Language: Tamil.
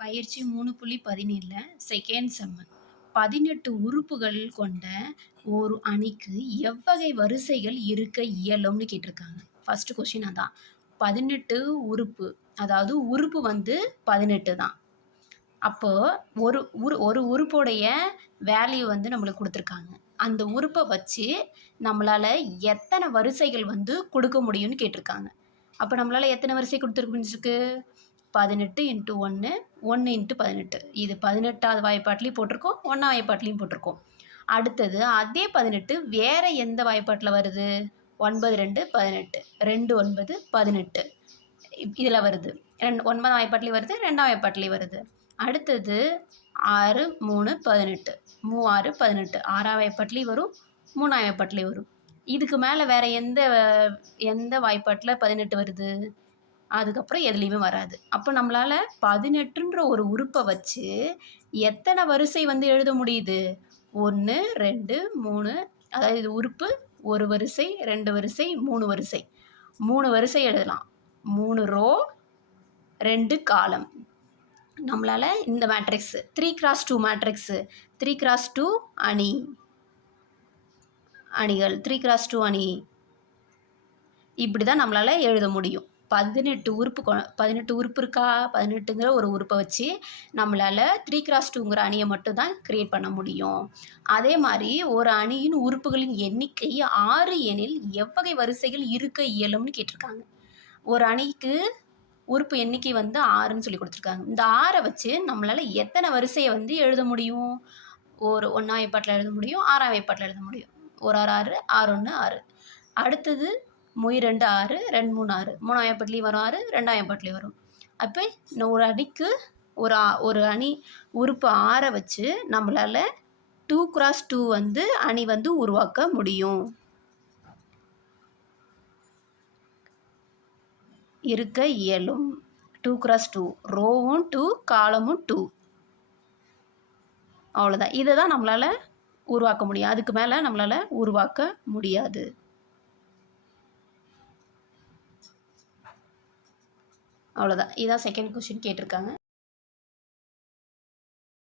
பயிற்சி மூணு புள்ளி பதினேழில் செகண்ட் செம்மு பதினெட்டு உறுப்புகள் கொண்ட ஒரு அணிக்கு எவ்வகை வரிசைகள் இருக்க இயலும்னு கேட்டிருக்காங்க. ஃபர்ஸ்ட் கொஷின் அதான். பதினெட்டு உறுப்பு அதாவது உறுப்பு வந்து பதினெட்டு தான். அப்போ ஒரு உரு ஒரு உறுப்புடைய வேல்யூ வந்து நம்மளுக்கு கொடுத்துருக்காங்க. அந்த உறுப்பை வச்சு நம்மளால் எத்தனை வரிசைகள் வந்து கொடுக்க முடியும்னு கேட்டிருக்காங்க. அப்போ நம்மளால் எத்தனை வரிசை கொடுத்துருக்கு பதினெட்டு இன்ட்டு ஒன்று ஒன்று இன்ட்டு பதினெட்டு. இது பதினெட்டாவது வாய்ப்பாட்லேயும் போட்டிருக்கோம் ஒன்றாம் வாய்ப்பாட்லேயும் போட்டிருக்கோம். அடுத்தது அதே பதினெட்டு வேறு எந்த வாய்ப்பாட்டில் வருது? ஒன்பது ரெண்டு பதினெட்டு. ரெண்டு ஒன்பது பதினெட்டு. இதில் வருது. ரெண்டு ஒன்பதாம் வாய்ப்பாட்லேயும் வருது ரெண்டாம் வாய்ப்பாட்லேயும் வருது. அடுத்தது ஆறு மூணு பதினெட்டு. மூவாறு பதினெட்டு. ஆறாம் வாய்ப்பாட்லேயும் வரும் மூணாம் வாய்ப்பாட்லேயும் வரும். இதுக்கு மேலே வேறு எந்த எந்த வாய்ப்பாட்டில் பதினெட்டு வருது? அதுக்கப்புறம் எதுலேயுமே வராது. அப்போ நம்மளால் பதினெட்டுன்ற ஒரு உறுப்பை வச்சு எத்தனை வரிசை வந்து எழுத முடியுது? ஒன்று ரெண்டு மூணு அதாவது இது உறுப்பு ஒரு வரிசை ரெண்டு வரிசை மூணு வரிசை. மூணு வரிசை எழுதலாம். மூணு ரோ ரெண்டு காலம். நம்மளால் இந்த matrix three cross two matrix three cross two அணி. அணிகள் த்ரீ கிராஸ் டூ அணி. இப்படி தான் நம்மளால் எழுத முடியும். பதினெட்டு உறுப்பு கொ பதினெட்டு உறுப்பு இருக்கா? பதினெட்டுங்கிற ஒரு உறுப்பை வச்சு நம்மளால் த்ரீ கிராஸ் டூங்கிற அணியை மட்டும் தான் க்ரியேட் பண்ண முடியும். அதே மாதிரி ஒரு அணியின் உறுப்புகளின் எண்ணிக்கை ஆறு எனில் எவ்வகை வரிசைகள் இருக்க இயலும்னு கேட்டிருக்காங்க. ஒரு அணிக்கு உறுப்பு எண்ணிக்கை வந்து ஆறுன்னு சொல்லி கொடுத்துருக்காங்க. இந்த ஆறை வச்சு நம்மளால் எத்தனை வரிசையை வந்து எழுத முடியும்? ஒரு ஒன்றாம் வைப்பாட்டில் எழுத முடியும் ஆறாம் வைப்பாட்டில் எழுத முடியும். ஒரு ஆறு ஆறு ஆறு ஒன்று ஆறு. அடுத்தது மொய் ரெண்டு ஆறு ரெண்டு மூணு ஆறு மூணாயிரம் ஏப்பட்லேயும் வரும் ஆறு ரெண்டாயிரம் ஏப்பட்லேயும் வரும். அப்போ இன்னும் ஒரு அணிக்கு ஒரு ஆ- ஒரு அணி உறுப்பு ஆறை வச்சு நம்மளால் டூ கிராஸ் டூ வந்து அணி வந்து உருவாக்க முடியும். இருக்க இயலும். டூ கிராஸ் டூ ரோவும் டூ காலமும் டூ அவ்வளோதான் இதை தான் நம்மளால் உருவாக்க முடியும். அதுக்கு மேலே நம்மளால் உருவாக்க முடியாது. அவ்வளோதான் இதான் செகண்ட் கொஷின் கேட்டிருக்காங்க.